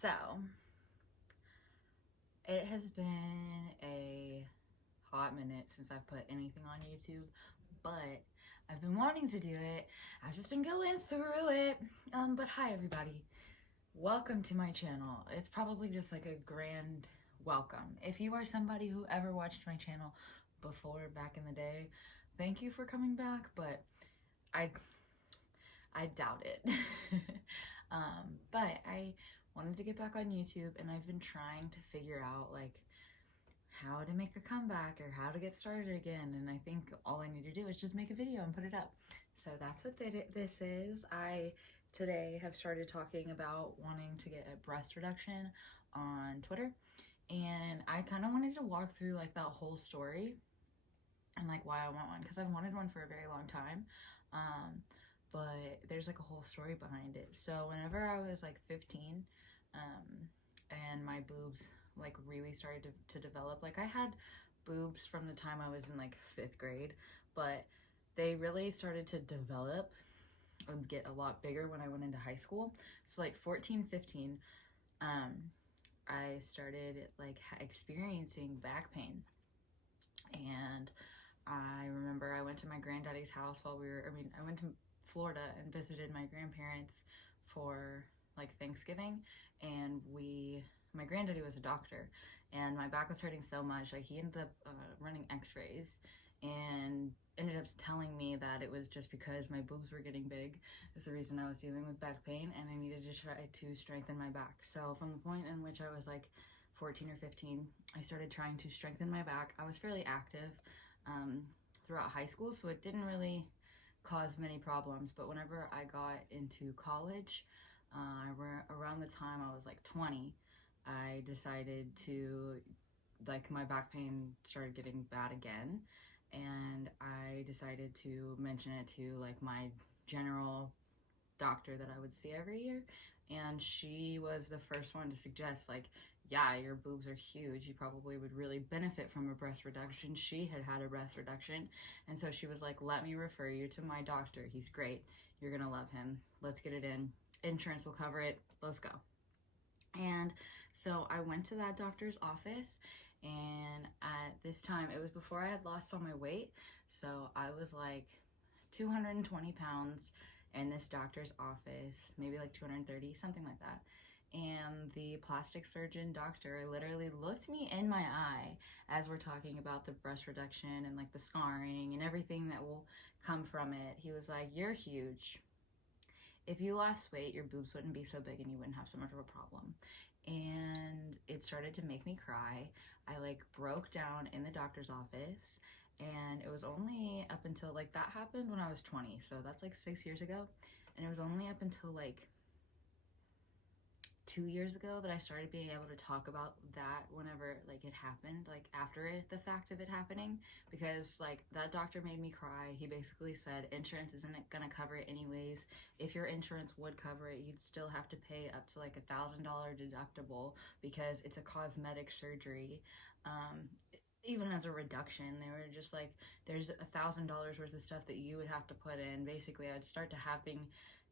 So, it has been a hot minute since I've put anything on YouTube, but I've been wanting to do it. I've just been going through it. But hi everybody. Welcome to my channel. It's probably just like a grand welcome. If you are somebody who ever watched my channel before back in the day, thank you for coming back, but I doubt it. But I wanted to get back on YouTube, and I've been trying to figure out like how to make a comeback or how to get started again, and I think all I need to do is just make a video and put it up. So that's what this is. I today have started talking about wanting to get a breast reduction on Twitter, and I kind of wanted to walk through like that whole story and like why I want one, because I've wanted one for a very long time. But there's like a whole story behind it. So whenever I was like 15, and my boobs like really started to develop, like I had boobs from the time I was in like 5th grade, but they really started to develop and get a lot bigger when I went into high school. So like 14, 15, I started like experiencing back pain. And I remember I went to my granddaddy's house while I went to Florida and visited my grandparents for like Thanksgiving, and my granddaddy was a doctor, and my back was hurting so much, like he ended up running x-rays and ended up telling me that it was just because my boobs were getting big is the reason I was dealing with back pain, and I needed to try to strengthen my back. So from the point in which I was like 14 or 15, I started trying to strengthen my back. I was fairly active throughout high school, so it didn't really cause many problems. But whenever I got into college, around the time I was like 20, I decided to, like, my back pain started getting bad again, and I decided to mention it to like my general doctor that I would see every year, and she was the first one to suggest like, yeah, your boobs are huge, you probably would really benefit from a breast reduction. She had had a breast reduction, and so she was like, let me refer you to my doctor, he's great, you're gonna love him, let's get it in, insurance will cover it, let's go. And so I went to that doctor's office, and at this time, it was before I had lost all my weight, so I was like 220 pounds in this doctor's office, maybe like 230, something like that. And the plastic surgeon doctor literally looked me in my eye as we're talking about the breast reduction and like the scarring and everything that will come from it. He was like, you're huge. If you lost weight, your boobs wouldn't be so big and you wouldn't have so much of a problem. And it started to make me cry. I like broke down in the doctor's office, and it was only up until like that happened when I was 20, so that's like 6 years ago, and it was only up until like 2 years ago that I started being able to talk about that whenever like it happened, like after the fact of it happening, because like that doctor made me cry. He basically said insurance isn't gonna cover it anyways. If your insurance would cover it, you'd still have to pay up to like $1,000 deductible because it's a cosmetic surgery. Even as a reduction, they were just like, there's $1,000 worth of stuff that you would have to put in. Basically, I'd start to having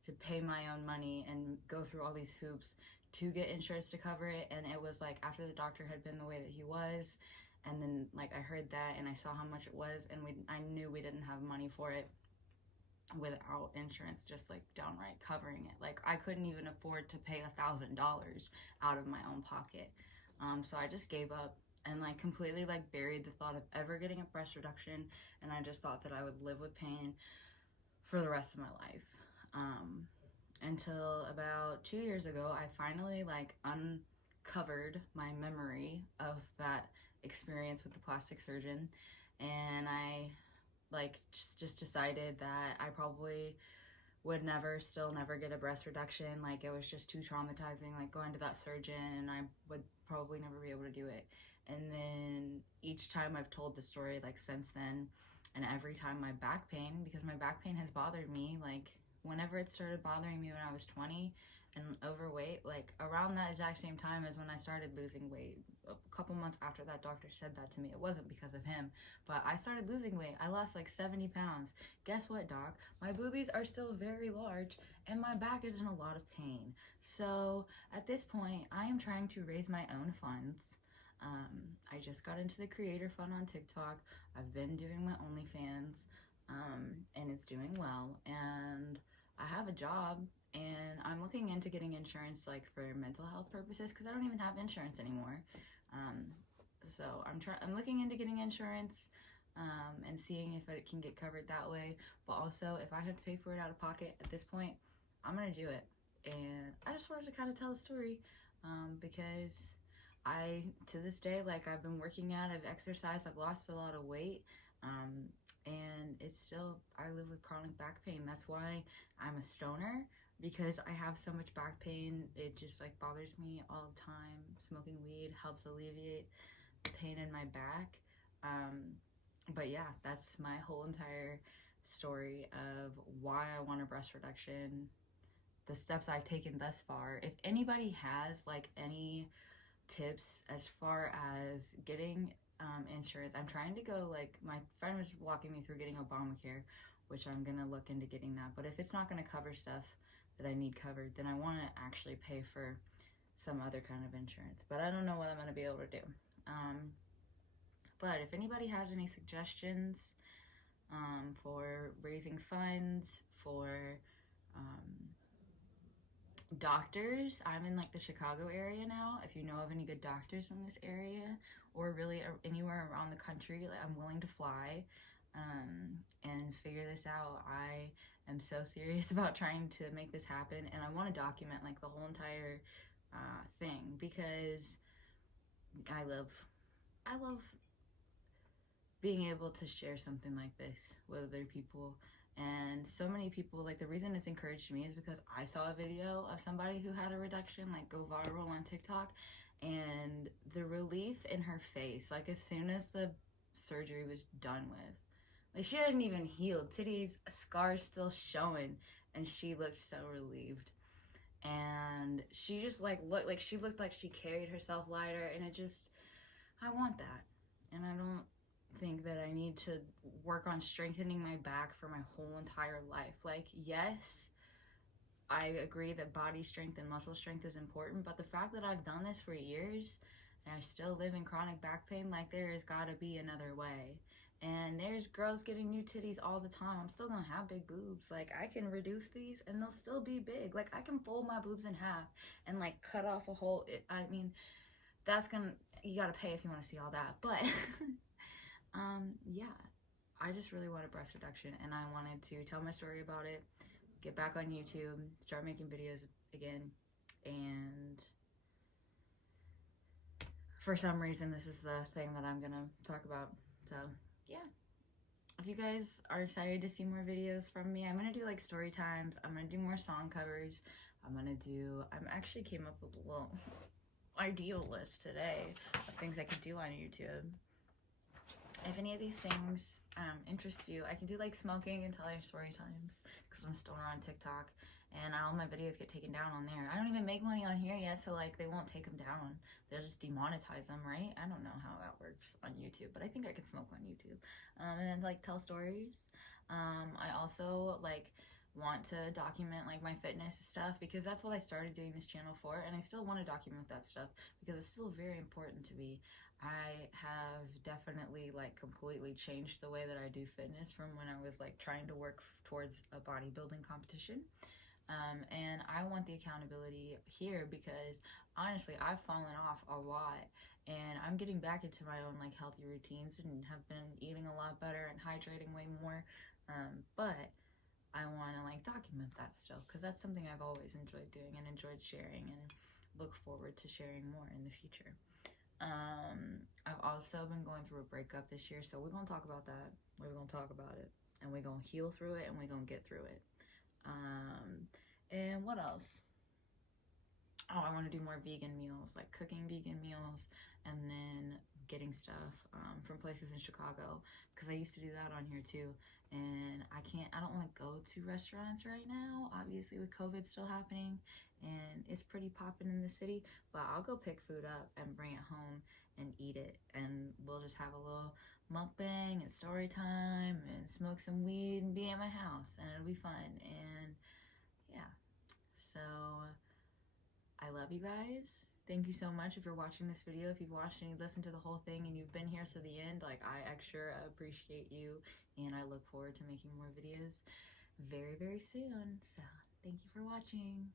to pay my own money and go through all these hoops to get insurance to cover it. And it was like after the doctor had been the way that he was, and then like I heard that and I saw how much it was, and I knew we didn't have money for it without insurance just like downright covering it. Like I couldn't even afford to pay $1,000 out of my own pocket. So I just gave up and like completely like buried the thought of ever getting a breast reduction, and I just thought that I would live with pain for the rest of my life. Until about 2 years ago, I finally like uncovered my memory of that experience with the plastic surgeon, and I like just decided that I probably would still never get a breast reduction. Like it was just too traumatizing, like going to that surgeon, and I would probably never be able to do it. And then each time I've told the story like since then, and every time my back pain, because my back pain has bothered me, like whenever it started bothering me when I was 20 and overweight, right like around that exact same time as when I started losing weight. A couple months after that doctor said that to me. It wasn't because of him, but I started losing weight. I lost like 70 pounds. Guess what, doc? My boobies are still very large and my back is in a lot of pain. So at this point, I am trying to raise my own funds. I just got into the creator fund on TikTok. I've been doing my OnlyFans, and it's doing well. And I have a job, and I'm looking into getting insurance like for mental health purposes because I don't even have insurance anymore. So I'm looking into getting insurance, and seeing if it can get covered that way. But also, if I have to pay for it out of pocket at this point, I'm gonna do it. And I just wanted to kind of tell a story, because to this day, like I've been working out, I've exercised, I've lost a lot of weight, and it's still, I live with chronic back pain. That's why I'm a stoner, because I have so much back pain. It just like bothers me all the time. Smoking weed helps alleviate the pain in my back. But yeah, that's my whole entire story of why I want a breast reduction, the steps I've taken thus far. If anybody has like any tips as far as getting insurance, I'm trying to go, like my friend was walking me through getting Obamacare, which I'm gonna look into getting that. But if it's not gonna cover stuff that I need covered, then I want to actually pay for some other kind of insurance. But I don't know what I'm gonna be able to do. But if anybody has any suggestions for raising funds for doctors, I'm in like the Chicago area now. If you know of any good doctors in this area or really anywhere around the country, like, I'm willing to fly and figure this out. I am so serious about trying to make this happen, and I want to document like the whole entire thing, because I love being able to share something like this with other people. And so many people, like the reason it's encouraged me is because I saw a video of somebody who had a reduction like go viral on TikTok, and the relief in her face, like as soon as the surgery was done with, like she hadn't even healed, titties, scars still showing, and she looked so relieved. And she just like looked like she carried herself lighter, and I want that. And I don't think that I need to work on strengthening my back for my whole entire life. Like, yes, I agree that body strength and muscle strength is important, but the fact that I've done this for years and I still live in chronic back pain, like there has got to be another way. And there's girls getting new titties all the time. I'm still gonna have big boobs. Like, I can reduce these and they'll still be big. Like, I can fold my boobs in half and like cut off a whole, I mean, you gotta pay if you want to see all that. But yeah, I just really want a breast reduction, and I wanted to tell my story about it, get back on YouTube, start making videos again, and for some reason this is the thing that I'm gonna talk about. So yeah, if you guys are excited to see more videos from me, I'm gonna do like story times, I'm gonna do more song covers, I actually came up with a little ideal list today of things I could do on YouTube. If any of these things interest you, I can do like smoking and telling story times, because I'm still on TikTok, and all my videos get taken down on there. I don't even make money on here yet, so like they won't take them down. They'll just demonetize them, right? I don't know how that works on YouTube, but I think I can smoke on YouTube. And then like tell stories. I also like want to document like my fitness stuff, because that's what I started doing this channel for, and I still want to document that stuff because it's still very important to me. I have definitely like completely changed the way that I do fitness from when I was like trying to work towards a bodybuilding competition. And I want the accountability here, because honestly, I've fallen off a lot, and I'm getting back into my own like healthy routines and have been eating a lot better and hydrating way more. But I want to like document that still, because that's something I've always enjoyed doing and enjoyed sharing, and look forward to sharing more in the future. I've also been going through a breakup this year, so we're gonna talk about that. We're gonna talk about it, and we're gonna heal through it, and we're gonna get through it. And what else? Oh, I want to do more vegan meals, like cooking vegan meals, and then getting stuff from places in Chicago, because I used to do that on here too, and I don't want to go to restaurants right now, obviously with COVID still happening, and it's pretty popping in the city, but I'll go pick food up and bring it home and eat it, and we'll just have a little mukbang and story time and smoke some weed and be at my house, and it'll be fun. And yeah, so I love you guys. Thank you so much if you're watching this video. If you've watched and you listened to the whole thing and you've been here to the end, like, I extra appreciate you, and I look forward to making more videos very, very soon. So thank you for watching.